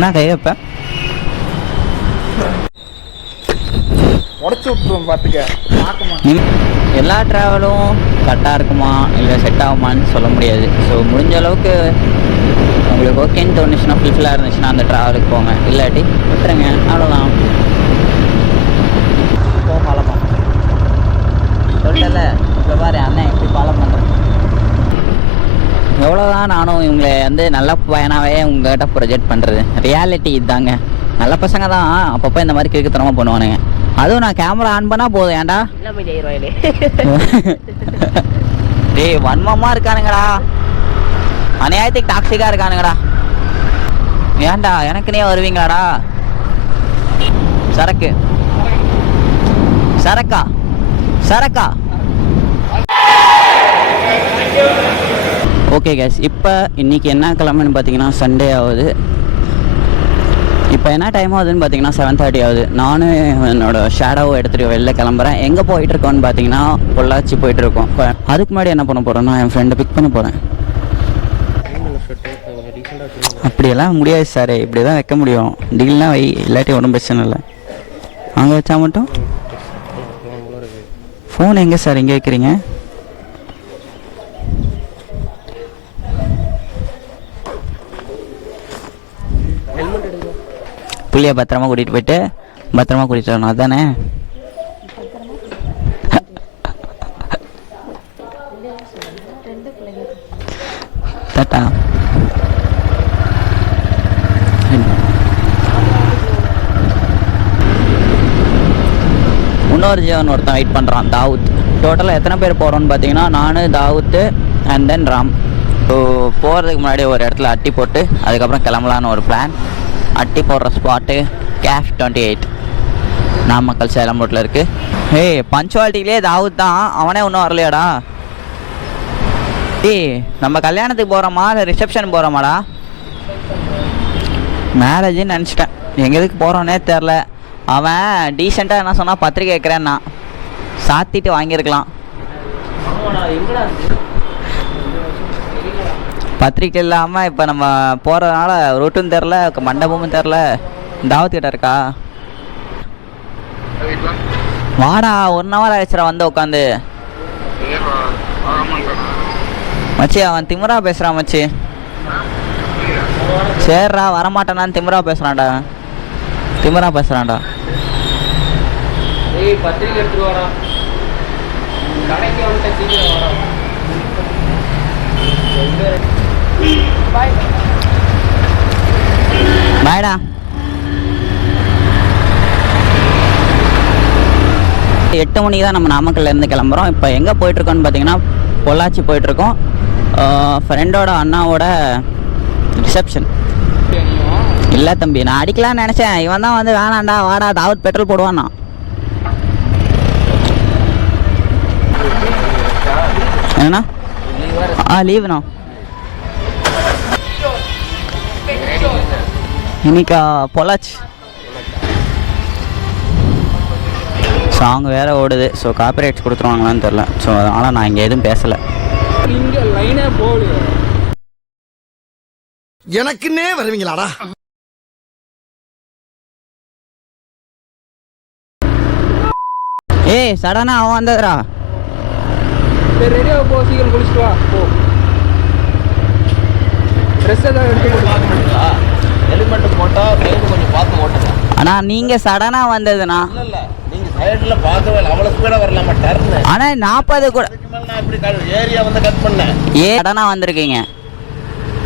என்ன கையப்ப உடச்சி விட்டுருவோம் பார்த்துக்க. எல்லா ட்ராவலும் கரெக்டாக இருக்குமா இல்லை செட் ஆகுமான்னு சொல்ல முடியாது. ஸோ முடிஞ்ச அளவுக்கு உங்களுக்கு ஓகேன்னு தோணுச்சுன்னா ஃபுல்ஃபில்லாக இருந்துச்சுன்னா அந்த ட்ராவலுக்கு போங்க, இல்லாட்டி விட்டுருங்க, அவ்வளோதான். ஃபாலோ பண்ண சொல்லல. இப்போ பாரு அண்ணன் எப்படி ஃபாலோ பண்ணுறேன். எவ்வளோதான் நானும் இவங்களை வந்து நல்ல பையனாகவே உங்கள்கிட்ட ப்ரொஜெக்ட் பண்ணுறது. ரியாலிட்டி இதுதாங்க. நல்ல பசங்க தான் அப்பப்போ இந்த மாதிரி கிறுக்குத்தனமாக பண்ணுவானுங்க. அதுவும் நான் கேமரா ஆன் பண்ணால் போதும். ஏன்டா டேய் வன்மமாக இருக்கானுங்கடா, அநியாயத்துக்கு டாக்ஸிக்காக இருக்கானுங்கடா. ஏன்டா எனக்குனே வருவீங்களாடா? சரக்கு சரக்கா சரக்கா. ஓகே கேஸ், இப்போ இன்றைக்கி என்ன கிழமைன்னு பார்த்தீங்கன்னா சண்டே ஆகுது. இப்போ என்ன டைம் ஆகுதுன்னு பார்த்தீங்கன்னா 7:30 ஆகுது. நானும் என்னோடய ஷேடோவை எடுத்துகிட்டு வெளில கிளம்புறேன். எங்கே போயிட்டுருக்கோன்னு பார்த்தீங்கன்னா பொள்ளாச்சி போயிட்டுருக்கோம். அதுக்கு முன்னாடி என்ன பண்ண போகிறேன்னா என் ஃப்ரெண்டை பிக் பண்ண போகிறேன். அப்படியெல்லாம் முடியாது சார், இப்படி தான் வைக்க முடியும். டீல்லாம் வை, இல்லாட்டி ஒன்றும் பிரச்சனை இல்லை. அங்கே வச்சா மட்டும். ஃபோன் எங்கே சார் எங்கே வைக்கிறீங்க? புள்ளியை பத்திரமா கூட்டிகிட்டு போயிட்டு பத்திரமா கூட்டிகிட்டு வரணும், அதுதானே? டாட்டா. இன்னொரு ஜீவன் ஒருத்தன் வெயிட் பண்ணுறான், தாவூத். டோட்டலாக எத்தனை பேர் போகிறோன்னு பார்த்தீங்கன்னா நான், தாவூத்து அண்ட் தென் ராம். ஸோ போகிறதுக்கு முன்னாடி ஒரு இடத்துல அட்டி போட்டு அதுக்கப்புறம் கிளம்பலான்னு ஒரு பிளான். அட்டி போடுற ஸ்பாட்டு கேஃப் 28 நாமக்கல் சேலம் ரோட்டில் இருக்குது. ஏய் பஞ்சுவாலிட்டிலே தாவூத் தான், அவனே இன்னும் வரலையாடா? ஏய் நம்ம கல்யாணத்துக்கு போகிறோமா இல்லை ரிசப்ஷன் போகிறோமாடா? மேரேஜுன்னு நினச்சிட்டேன், எங்கே எதுக்கு போகிறோன்னே தெரில. அவன் டீசெண்டாக என்ன சொன்னால் பத்திரிக்கை வைக்கிறேன்னா சாத்திட்டு வாங்கியிருக்கலாம். பத்திரிக்கை இல்லாமல் இப்போ நம்ம போகிறதுனால ரூட்டும் தெரில, மண்டபமும் தெரில. தாவத் கிட்ட இருக்கா? வாடா, 1 hour ஆயிடுச்சுடா வந்து உட்காந்து. மச்சி அவன் திமிரா பேசுகிறான் மச்சி. சரிடா வரமாட்டேனான்னு திமிரா பேசுகிறான்டா, திமிரா பேசுகிறான்டா. பத்திரிக்கை எடுத்துட்டு வரா, கடைக்கு வந்துட்டு சீக்கிரம் வரா. பாய்டா. 8 மணிக்கு தான் நம்ம நாமக்கல்லேருந்து கிளம்புறோம். இப்போ எங்கே போயிட்டுருக்கோன்னு பார்த்தீங்கன்னா பொள்ளாச்சி போயிட்டுருக்கோம். ஃப்ரெண்டோட அண்ணாவோட ரிசப்ஷன். இல்லை தம்பி, நான் அடிக்கலான்னு நினச்சேன். இவன் தான் வந்து வேணாண்டா வாடா தாவத் பெட்ரோல் போடுவான்னா. என்னண்ணா? லீவுண்ணா. இன்னைக்கா பொள்ளாச்சி சாங் வேறு ஓடுது. ஸோ காப்பிரைட்ஸ் கொடுத்துருவாங்களான்னு தெரில. ஸோ அதனால் நான் இங்கே எதுவும் பேசலை. இங்கே லைனே போகுது. எனக்குன்னே வருவீங்களாடா? ஏய் சடனா அவன் வந்ததுடா. சரி ரெடியாக போ, சீக்கிரம் குளிச்சுட்டு வா போ. ட்ரெஸ் எதாவது எடுத்து போட்டுங்களா? ஹெல்மெட் போட்டால் கைடு கொஞ்சம் பார்த்து ஓட்டுங்க. ஆனால் நீங்கள் சடனாக வந்ததுண்ணா. இல்லை நீங்கள் சைடில் பார்க்கவே இல்லை, அவ்வளோ ஸ்பீடாக வரலாமா டர்னு. ஆனால் 40 கூட நான் இப்படி ஏரியா வந்து கட் பண்ணேன். சடனாக வந்திருக்கீங்க.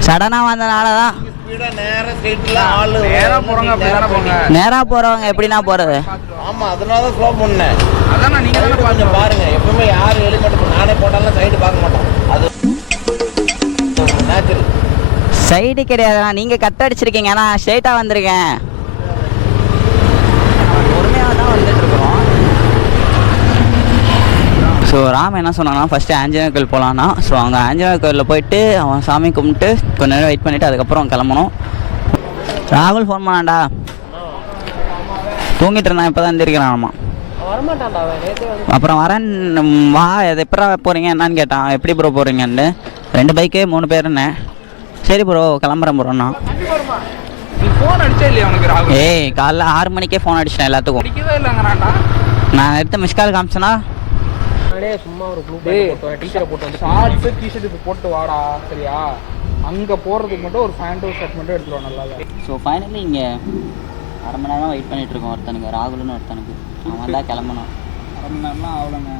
சடனாக வந்தனால தான் ஸ்பீடாக நேராக ஸ்ட்ரெயிட்டில் ஆள் நேராக போகிறவங்க அப்படி தானே போங்க. நேராக போகிறவங்க எப்படின்னா போகிறது? ஆமாம் அதனால தான் ஸ்லோ பண்ணேன். அதான் நீங்கள் தானே கொஞ்சம் பாருங்கள். எப்பவுமே யார் ஹெல்மெட் நானே போட்டாலும் சைடு பார்க்க மாட்டோம், அது நேச்சுரல். சைடு கிடையாதுண்ணா, நீங்கள் கட் அடிச்சிருக்கீங்க. நான் ஸ்ட்ரெயிட்டாக வந்திருக்கேன். பொறுமையாக தான் வந்துட்டுருக்குறோம். ஸோ ராம் என்ன சொன்னான்னா ஃபஸ்ட்டு ஆஞ்சநேயர் கோயில் போகலான்னா. ஸோ அங்கே ஆஞ்சநேயர் கோயிலில் போயிட்டு அவன் சாமி கும்பிட்டு கொஞ்ச நேரம் வெயிட் பண்ணிவிட்டு அதுக்கப்புறம் கிளம்பணும். ராகுல் ஃபோன் பண்ணான்டா, தூங்கிட்டு இருந்தான், இப்போ தான் எழுந்திருக்கிறான். ஆமாம் அப்புறம் வரேன் வா, எது எப்படா போகிறீங்க என்னான்னு கேட்டான். எப்படி ப்ரோ போகிறீங்கன்னு. 2 பைக்கு 3 பேருன்னு. சரி ப்ரோ கிளம்புறேன் ப்ரோண்ணா. ஃபோன் அடிச்சே இல்லையா உனக்கு ராகுல்? ஏய் காலைல 6 மணிக்கே ஃபோன் அடிச்சிட்டேன் எல்லாத்துக்கும். அடிக்கவே இல்லைங்கிறான்டா. நான் எடுத்த மிஸ் கால் காமிச்சேனா? டேய் சும்மா ஒரு ப்ளூ பேண்ட் போட்டு டீ-ஷர்ட் போட்டு வந்து ஷார்ட்ஸ் டி-ஷர்ட் இப்போ போட்டு வாடா சரியா? அங்கே போகிறதுக்கு மட்டும் ஒரு ஃபேண்ட்டும் ஷர்ட் மட்டும் எடுத்துருவோம் நல்லா. ஸோ ஃபைனலி இங்கே அரை மணி நேரம் வெயிட் பண்ணிட்டு இருக்கோம் ஒருத்தனுக்கு, ராகுல்னு ஒருத்தனுக்கு. அவன் தான் கிளம்பணும். அரை மணி நேரம்லாம் ஆகலைங்க.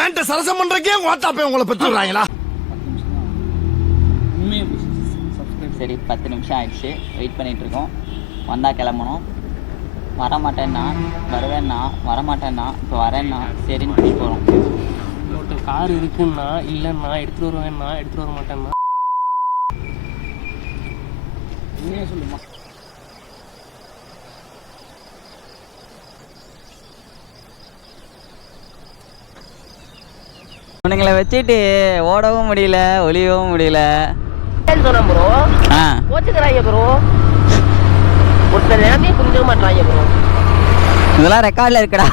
ஏன்ட்ட சரசம் பண்றக்கே வாட்டாப்பே உங்களை பெற்று விடுறாங்களா? 10 நிமிஷம் தான் உண்மையை சப்ஸ்கிரைப். சரி 10 நிமிஷம் ஆயிடுச்சு, வெயிட் பண்ணிட்டு இருக்கோம். வந்தால் கிளம்பணும். வரமாட்டேன்னா வருவேன்னா, வரமாட்டேன்னா இப்போ வரேன்னா சரின்னு கூட்டிட்டு போகிறோம். ஒருத்தர் கார் இருக்குன்னா இல்லைன்னா எடுத்துகிட்டு வருவேன்னா எடுத்துகிட்டு வர மாட்டேன்னா உண்மையை சொல்லுமா? உனங்களை வச்சுட்டு ஓடவும் முடியல, ஒளியவும் முடியல. சொன்னேன் ப்ரோ. ஆ கோச்சுக்கிறாங்க ப்ரோ. ஒருத்தர் நேரமே புரிஞ்சுக்க மாட்டாங்க ப்ரோ. இதெல்லாம் ரெக்கார்டில் இருக்குடா.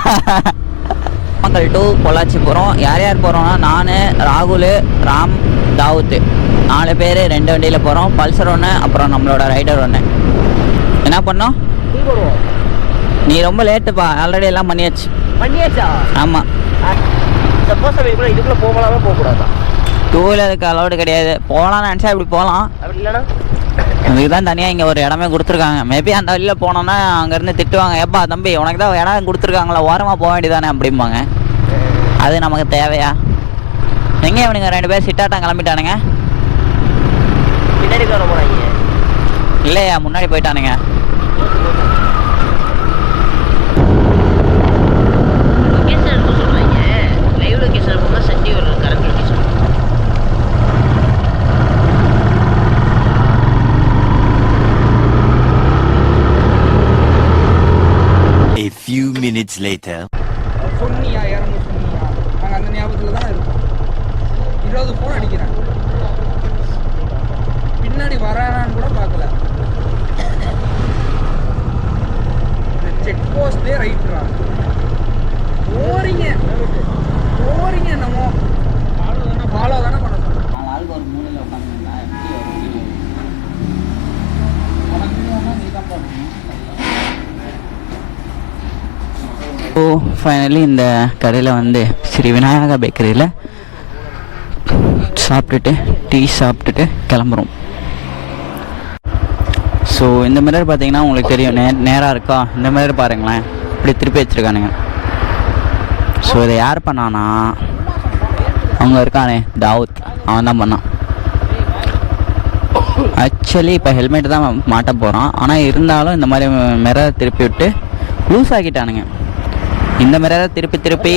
மக்கள் 2 பொள்ளாச்சி போகிறோம். யார் யார் போகிறோம்னா நான், ராகுல், ராம், தாவூத் 4 பேர் 2 வண்டியில் போகிறோம். பல்சர் 1, அப்புறம் நம்மளோட ரைடர் 1. என்ன பண்ணோம்? டீ போடுவோம். நீ ரொம்ப லேட்டுப்பா, ஆல்ரெடி எல்லாம் பண்ணியாச்சு. பண்ணியாச்சா? ஆமாம். சப்போஸ் நம்ம இதுக்குள்ளே போகலாமா போகக்கூடாதா? 2 வீலருக்கு அலௌடு கிடையாது. போகலான்னு நினச்சா இப்படி போகலாம். அப்படி இல்லைன்னா அதுக்கு தான் தனியாக இங்கே ஒரு இடமே கொடுத்துருக்காங்க. மேபி அந்த வழியில் போனோன்னா அங்கேருந்து திட்டுவாங்க, ஏப்பா தம்பி உனக்கு தான் இடம் கொடுத்துருக்காங்களா, ஓரமாக போக வேண்டியதானே அப்படிம்பாங்க. அது நமக்கு தேவையா? எங்கே இவனுங்க 2 பேர் சிட்டாட்டம் கிளம்பிட்டானுங்க. பின்னாடி வர போகிறாங்க. இல்லையா முன்னாடி போயிட்டானுங்க. லொக்கேஷன் எடுத்து சொல்கிறாங்க. லைவ் லொக்கேஷன் போனால் சண்டி ஒரு current location. A few minutes later. சொன்னியா யாரும் சொன்னியா? நாங்கள் அந்த ஞாபகத்தில் தான் இருக்கோம். 20 ஃபோன் அடிக்கிறேன், பின்னாடி வரானான்னு கூட பார்க்கல. செக் போஸ்ட்லேயே ரைட்ரா போறீங்க என்னமோ ஃபாலோ தானே பண்ண சொல்றேன். 4 ஆளுக்கு ஒரு மூலையில் உட்காந்துருந்தா எப்படி வரும்? உனக்கு வேணா நீ தான் பண்ணணும். ஸோ ஃபைனலி இந்த கடையில் வந்து ஸ்ரீ விநாயகா பேக்கரியில் சாப்பிட்டுட்டு டீ சாப்பிட்டுட்டு கிளம்புறோம். ஸோ இந்த மிரர் பார்த்தீங்கன்னா உங்களுக்கு தெரியும், நேராக இருக்கா? இந்த மிரர் பாருங்களேன், இப்படி திருப்பி வச்சுருக்கானுங்க. ஸோ இதை யார் பண்ணானா, அவங்க இருக்கானே தாவூத், அவன் தான் பண்ணான். ஆக்சுவலி இப்போ ஹெல்மெட் தான் மாட்ட போகிறான். ஆனால் இருந்தாலும் இந்த மாதிரி மிரரை திருப்பி விட்டு லூஸ் ஆக்கிட்டானுங்க. இந்த மிரரை திருப்பி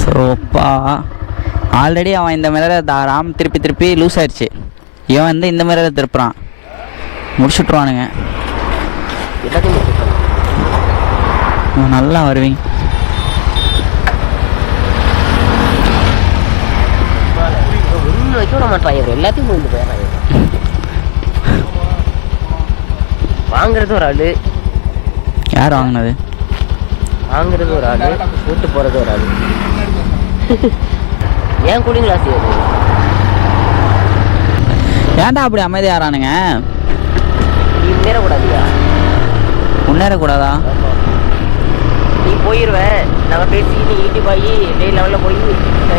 சோப்பா ஆல்ரெடி அவன் இந்த மிரரை ராம் திருப்பி லூஸ் ஆயிடுச்சு. இவன் வந்து இந்த மிரரை திருப்புறான், முடிச்சுட்ருவானுங்க. நல்லா வருவீங்க. ஒன்று வைக்க விட மாட்டாங்க, எல்லாத்தையும் போயிட்டு போயிடுறாங்க. வாங்குறது ஒரு ஆள். யார் வாங்கினது? வாங்குறது ஒரு ஆள், கூட்டு போகிறது ஒரு ஆள். ஏன் கூலிங் கிளாஸ் ஏன்டா அப்படி அமைதியாரானுங்க? நீ முன்னேறக்கூடாதியா? முன்னேறக்கூடாதா? நீ போயிடுவேன், நாங்கள் பேசி நீ யூடியூப் ஆகி டே லெவலில் போய்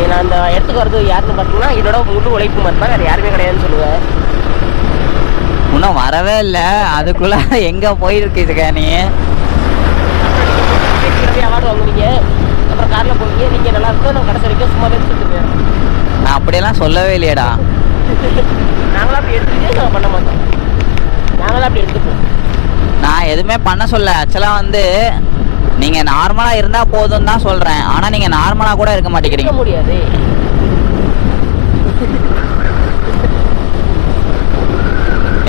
நான் அந்த இடத்துக்கு வரது யாருன்னு பார்த்தீங்கன்னா என்னோட முழு உழைப்பு மாதிரி தான், வேறு யாருமே கிடையாதுன்னு சொல்லுவேன். இன்னும் வரவே இல்லை, அதுக்குள்ள எங்கே போயிருக்கீங்க நீ? அவார்டு வாங்குவீங்க, அப்புறம் காரில் போவீங்க, நீங்கள் நல்லா இருக்கும், நான் கடைசி வரைக்கும் சும்மாவே சொல்லிட்டு நான் அப்படியெல்லாம் சொல்லவே இல்லையடா. நாங்களாம் அப்படி எடுத்துக்கிட்டே நாங்கள் பண்ண மாட்டோம். நாங்களாம் அப்படி எடுத்துப்போம். நான் எதுவுமே பண்ண சொல்ல. ஆக்சுவலாக வந்து நீங்கள் நார்மலாக இருந்தால் போதும் தான் சொல்கிறேன். ஆனால் நீங்கள் நார்மலாக கூட இருக்க மாட்டேங்கிறீங்க. முடியாது.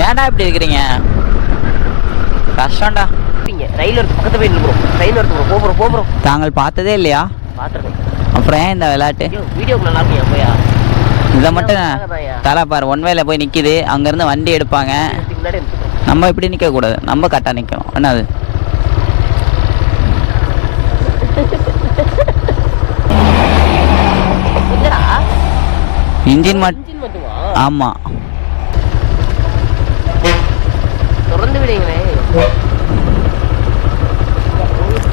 ஏன்டா இப்படி இருக்கிறீங்க? கஷ்டம்டா. ரயில் வரது பக்கத்து போய் நிற்கிறோம், ட்ரெயின் வரது போகிறோம். தாங்கள் பார்த்ததே இல்லையா? பார்த்துருக்கேன். அப்புறம் ஏன் இந்த விளையாட்டு? வீடியோக்கு நல்லா இருக்கும் எப்போயா? இதை மட்டும் தலை பாரு, ஒன் வேல போய் நிற்கிது, அங்கேருந்து வண்டி எடுப்பாங்க. முன்னாடி எடுத்துக்கிறோம். நம்ம இப்படி நிற்கக்கூடாது, நம்ம கரெக்டாக நிற்கணும். என்னது இல்லடா இன்ஜின் மட்டுமா? ஆமாம். திறந்து விடுங்களேன்.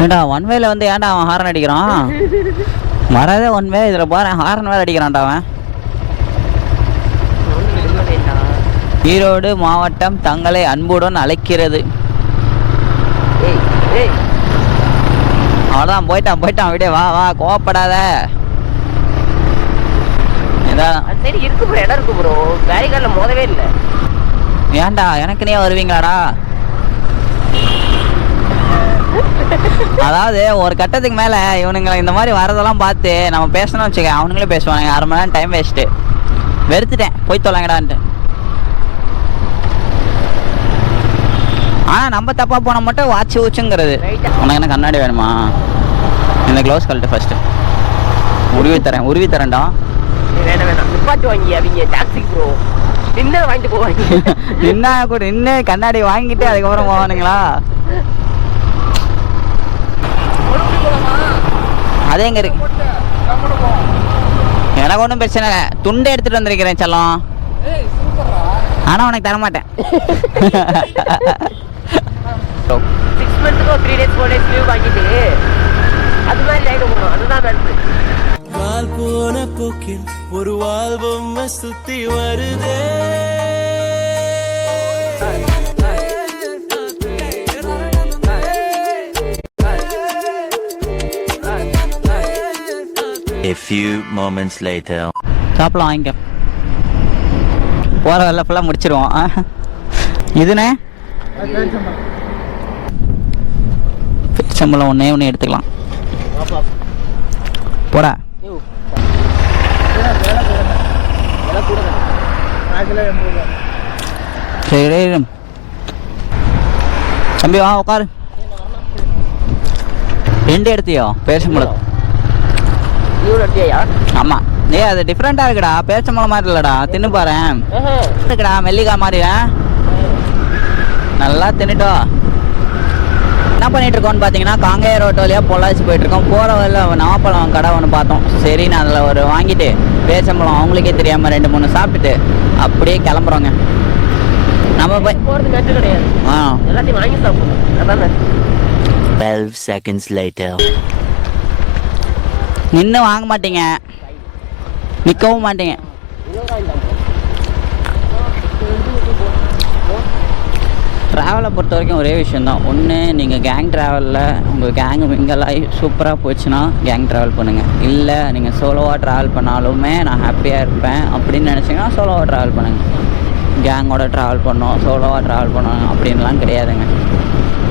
ஏண்டா ஒன் வேல வந்து ஏன்டா அவன் ஹாரன் அடிக்கிறான்? வரதே ஒன் வே, இதில் பாரு ஹாரன் வேறு அடிக்கிறான்டா அவன். ஈரோடு மாவட்டம் தங்களை அன்புடன் அழைக்கிறது. அவ்வளோதான், போயிட்டான் விட. வா கோவப்படாத. சரி இருக்கு ப்ரோ, இடம் இருக்கு ப்ரோ. பேரிகார்டில் மோதவே இல்லை. ஏன்டா எனக்கு நீ வருவீங்களாடா? அதாவது ஒரு கட்டத்துக்கு மேலே இவனுங்களை இந்த மாதிரி வரதெல்லாம் பார்த்து நம்ம பேசணும்னு வச்சுக்க, அவனுங்களே பேசுவானுங்க. 1/2 மணி நேரம் டைம் வேஸ்ட்டு. வெறுத்துட்டேன், போய் தொலைங்கடான்ட்டு. ஆனால் நம்ம தப்பாக போனால் மட்டும் வாட்சி ஊச்சுங்கிறது. உனக்கு என்ன கண்ணாடி வேணுமா? இந்த க்ளவுஸ் கழட்டு ஃபஸ்ட்டு. உருவி தரேன்டா. வேணாம் நிப்பாட்டு வாங்கி அவங்க டாக்ஸிக் ப்ரோ நின்று வாங்கிட்டு போவாங்க. நின்னா கூட நின்று கண்ணாடி வாங்கிட்டு அதுக்கப்புறம் போவானுங்களா? அதே எங்க இருக்கு? எனக்கு ஒன்றும் பிரச்சனை இல்லை, துண்டை எடுத்துட்டு வந்திருக்கிறேன் செல்லம். ஆனால் உனக்கு தரமாட்டேன். 6 மந்த்துக்கு 3 days 4 days லீவ் வாங்கிட்டு அது மாதிரி ரைடு போகணும். அதுதான் நன்றி. கால் போன போக்கில் ஒரு வால் பொம்மை சுத்தி வருதே. A few moments later. சாப்பிடலாம், வாங்கிக்க. போகிற வேலை ஃபுல்லாக முடிச்சிருவோம். இதுண்ணே சம்பளம் ஒன்று எடுத்துக்கலாம். போடா. சரி தம்பி வா உட்காரு. 2 எடுத்தியோ பேரிச்சம்பழம்? ஆமாம். அது டிஃப்ரெண்ட்டாக இருக்குடா, பேரிச்சம்பழம் மாதிரி இல்லைடா. தின்னு பாரு. இருக்குடா மெல்லிக்காய் மாதிரி. நல்லா தின்னுட்டோ. என்ன பண்ணிட்டு இருக்கோம்னு பார்த்தீங்கன்னா, காங்கேய ரோட்டு வழியாக பொள்ளாச்சி போயிட்டுருக்கோம். போகிற வழியில் நவாப்பழம் கடை ஒன்று பார்த்தோம். சரி நான் அதில் ஒரு வாங்கிட்டு பேரிச்சம்பழம் அவங்களுக்கே தெரியாமல் 2-3 சாப்பிட்டுட்டு அப்படியே கிளம்புறோங்க. நம்ம போய் போகிறது நட்டு கிடையாது, எல்லாத்தையும் வாங்கி சாப்பிடணும். அதான் 12 seconds later. நின்று வாங்க மாட்டீங்க, நிற்கவும் மாட்டீங்க. ட்ராவலை பொறுத்த வரைக்கும் ஒரே விஷயந்தான். ஒன்று நீங்கள் கேங் ட்ராவலில் உங்கள் கேங்கு மிங்கலாகி சூப்பராக போச்சுன்னா கேங் ட்ராவல் பண்ணுங்கள். இல்லை நீங்கள் சோலோவாக ட்ராவல் பண்ணாலுமே நான் ஹாப்பியாக இருப்பேன் அப்படின்னு நினச்சிங்கன்னா சோலோவாக ட்ராவல் பண்ணுங்கள். கேங்கோட ட்ராவல் பண்ணோம், சோலோவாக ட்ராவல் பண்ணணும் அப்படின்லாம் கிடையாதுங்க.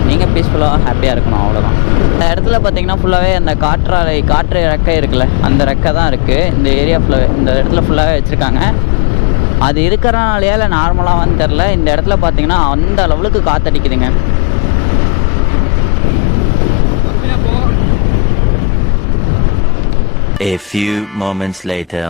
நீங்கள் பீஸ்ஃபுல்லாக ஹாப்பியாக இருக்கணும், அவ்வளோதான். இந்த இடத்துல பார்த்தீங்கன்னா ஃபுல்லாகவே அந்த காற்று ரெக்கை இருக்குல்ல, அந்த ரெக்கை தான் இருக்குது இந்த ஏரியா ஃபுல்லாகவே. இந்த இடத்துல ஃபுல்லாகவே வச்சுருக்காங்க. அது இருக்கிறனாலையா இல்லை நார்மலாகான்னு தெரில, இந்த இடத்துல பார்த்தீங்கன்னா அந்த லெவலுக்கு காற்றடிக்குதுங்க. A few moments later.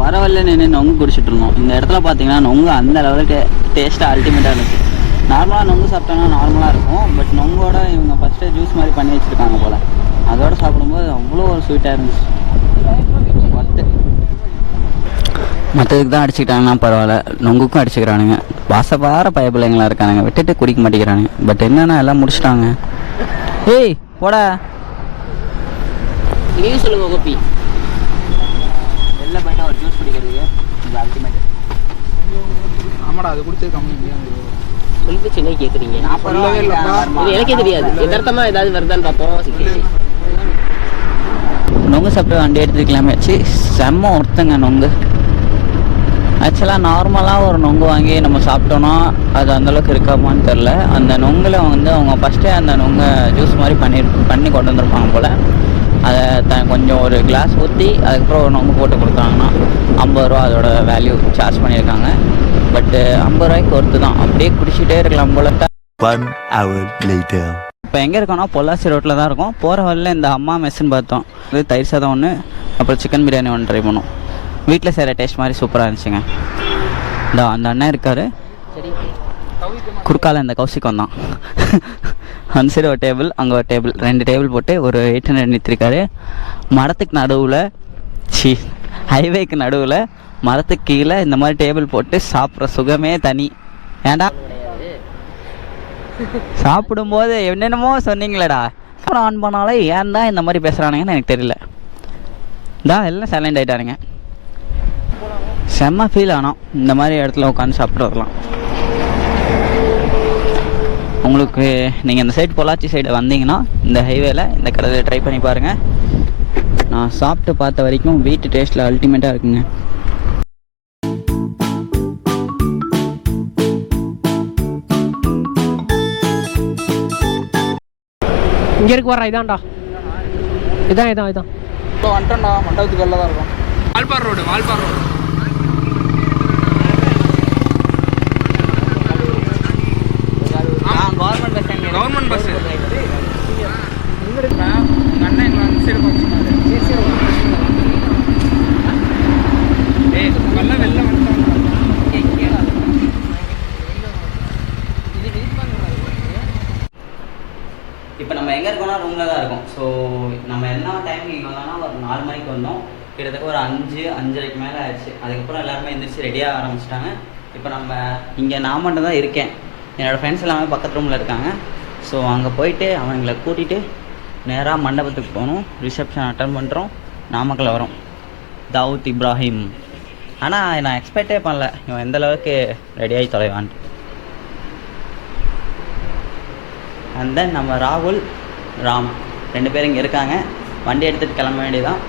வரவல்ல நின்று நொங்கு குடிச்சிட்டு இருந்தோம். இந்த இடத்துல பார்த்தீங்கன்னா நொங்கு அந்த லெவலுக்கு டேஸ்ட்டாக அல்டிமேட்டாக இருந்துச்சு. நார்மலாக நொங்கு சாப்பிட்டோன்னா நார்மலாக இருக்கும், பட் நொங்கோட இவங்க ஃபஸ்ட்டு ஜூஸ் மாதிரி பண்ணி வச்சுருக்காங்க போல். அதோட சாப்பிடும்போது அவ்வளோ ஒரு ஸ்வீட்டாக இருந்துச்சு. மற்றதுக்கு தான் அடிச்சுக்கிட்டாங்கன்னா பரவாயில்ல, நொங்குக்கும் அடிச்சுக்கிறானுங்க. வாசப்பார பயப்பிள்ளைங்களாக இருக்கானுங்க, விட்டுட்டு குடிக்க மாட்டேங்கிறானுங்க. பட் என்னென்னா எல்லாம் முடிச்சிட்டாங்க. ஏய் போடா நீங்க சொல்லுங்க கோபி. வெளில போயிட்டு ஒரு ஜூஸ் குடிக்கிறதுக்கு இது அல்டிமேட். ஆமாடா, அது குடிச்சது கம்மி. சொல்லி சின்ன கேட்குறீங்க, எனக்கே தெரியாது. எதார்த்தமாக ஏதாவது வருதான்னு பார்ப்போம். நொங்கு சாப்பிட்டு வண்டி எடுத்துக்கலாமே. செம்ம ஒருத்தங்க நொங்கு. ஆக்சுவலாக நார்மலாக ஒரு நொங்கு வாங்கி நம்ம சாப்பிட்டோன்னா அது அந்தளவுக்கு இருக்காமான்னு தெரில. அந்த நொங்கில் வந்து அவங்க ஃபஸ்ட்டே அந்த நொங்கை ஜூஸ் மாதிரி பண்ணி கொண்டு வந்திருப்பாங்க போல். அதை கொஞ்சம் ஒரு கிளாஸ் ஊற்றி அதுக்கப்புறம் ஒரு நொங்கு போட்டு கொடுத்தாங்கன்னா 50 ரூபா அதோட வேல்யூ சார்ஜ் பண்ணியிருக்காங்க. பட்டு 50 ரூபாய்க்கு ஒருத்து தான், அப்படியே குடிச்சிட்டே இருக்கலாம் போல. 1 hour later. இப்போ எங்கே இருக்கோன்னா பொள்ளாச்சி ரோட்டில் தான் இருக்கும். போகிற வழியில் இந்த அம்மா மெஸ்ஸுன்னு பார்த்தோம். இது தயிர் சாதம் ஒன்று, அப்புறம் சிக்கன் பிரியாணி ஒன்று ட்ரை பண்ணோம். வீட்டில் செய்கிற டேஸ்ட் மாதிரி சூப்பராக இருந்துச்சுங்க. இந்த அந்த அண்ணன் இருக்கார். குறுக்கால இந்த கௌசிக் வந்தான். அந்த சைடு ஒரு டேபிள், அங்கே ஒரு டேபிள், 2 டேபிள் போட்டு ஒரு 800 நிறுத்திருக்காரு. மரத்துக்கு நடுவில் ஹைவேக்கு நடுவில் மரத்துக்கு கீழே இந்த மாதிரி டேபிள் போட்டு சாப்பிட்ற சுகமே தனி. ஏன்டா சாப்பிடும்போது என்னென்னமோ சொன்னீங்களேடா, அப்புறம் ஆன் பண்ணாலே ஏன் தான் இந்த மாதிரி பேசுகிறானுங்கன்னு எனக்கு தெரியல. எல்லாம் சைலண்ட் ஆகிட்டானுங்க. செம்ம ஃபீல் ஆனோம் இந்த மாதிரி இடத்துல உட்காந்து சாப்பிட்டு வரலாம். உங்களுக்கு நீங்கள் இந்த சைடு பொள்ளாச்சி சைடு வந்தீங்கன்னா இந்த ஹைவேல இந்த கடையில் ட்ரை பண்ணி பாருங்கள். நான் சாப்பிட்டு பார்த்த வரைக்கும் வீட்டு டேஸ்ட்டில் அல்டிமேட்டாக இருக்குங்க. இங்கே இருக்கு வர்றா, இதான்டா, இதான். இப்போ வந்துட்டோம்டா, மண்டபத்துக்கு வெளில தான் இருக்கும். வால்பார் ரோடு. கவர்மெண்ட் பஸ் எங்கே இருக்குண்ணா? உங்கள் அண்ணன் எங்களை அந்த சைடு பார்க்க சொன்னாரு. ஏய் வெள்ளம் வெளில வந்துட்டாங்க. இப்போ நம்ம எங்கே இருக்கோம்னா ரூமில் தான் இருக்கோம். ஸோ நம்ம என்ன டைமுக்கு இங்கே வந்தோம்னா ஒரு 4 மணிக்கு வந்தோம். கிட்டத்தட்ட ஒரு 5-5:30 மேலே ஆயிடுச்சு. அதுக்கப்புறம் எல்லாருமே எந்திரிச்சு ரெடியாக ஆரம்பிச்சிட்டாங்க. இப்போ நம்ம இங்கே நான் மட்டும் தான் இருக்கேன். என்னோடய ஃப்ரெண்ட்ஸ் எல்லாமே பக்கத்து ரூமில் இருக்காங்க. ஸோ அங்கே போயிட்டு அவங்களை கூட்டிகிட்டு நேராக மண்டபத்துக்கு போகணும். ரிசப்ஷன் அட்டன் பண்ணுறோம். நாமக்கல் வரோம். தாவூத் இப்ராஹிம். ஆனால் நான் எக்ஸ்பெக்டே பண்ணல இவன் எந்தளவுக்கு ரெடியாகி தொலைவான்ட்டு. அண்ட் தென் நம்ம ராகுல், ராம் 2 பேரும் இங்கே இருக்காங்க. வண்டி எடுத்துகிட்டு கிளம்ப வேண்டியதான்.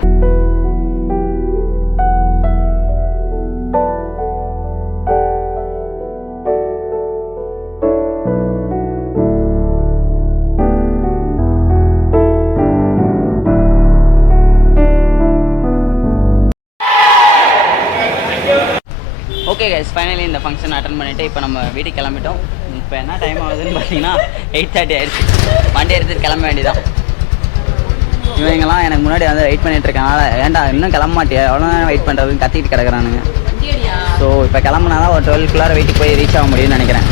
ஓகே கைஸ், ஃபைனலி இந்த ஃபங்க்ஷன் அட்டன் பண்ணிவிட்டு இப்போ நம்ம வீட்டுக்கு கிளம்பிட்டோம். இப்போ என்ன டைம் ஆகுதுன்னு பார்த்தீங்கன்னா 8:30 ஆயிடுச்சு. வண்டி எடுத்துகிட்டு கிளம்ப வேண்டியதான். இவங்கெல்லாம் எனக்கு முன்னாடி வந்து வெயிட் பண்ணிட்டு இருக்கனால, ஏன்டா இன்னும் கிளம்ப மாட்டியா, எவ்வளோ நேரம் வெயிட் பண்ணுறதுன்னு கத்திட்டு கிடக்குறானுங்க. ஸோ இப்போ கிளம்புனா தான் ஒரு 12 வீட்டுக்கு போய் ரீச் ஆக முடியும்னு நினைக்கிறேன்.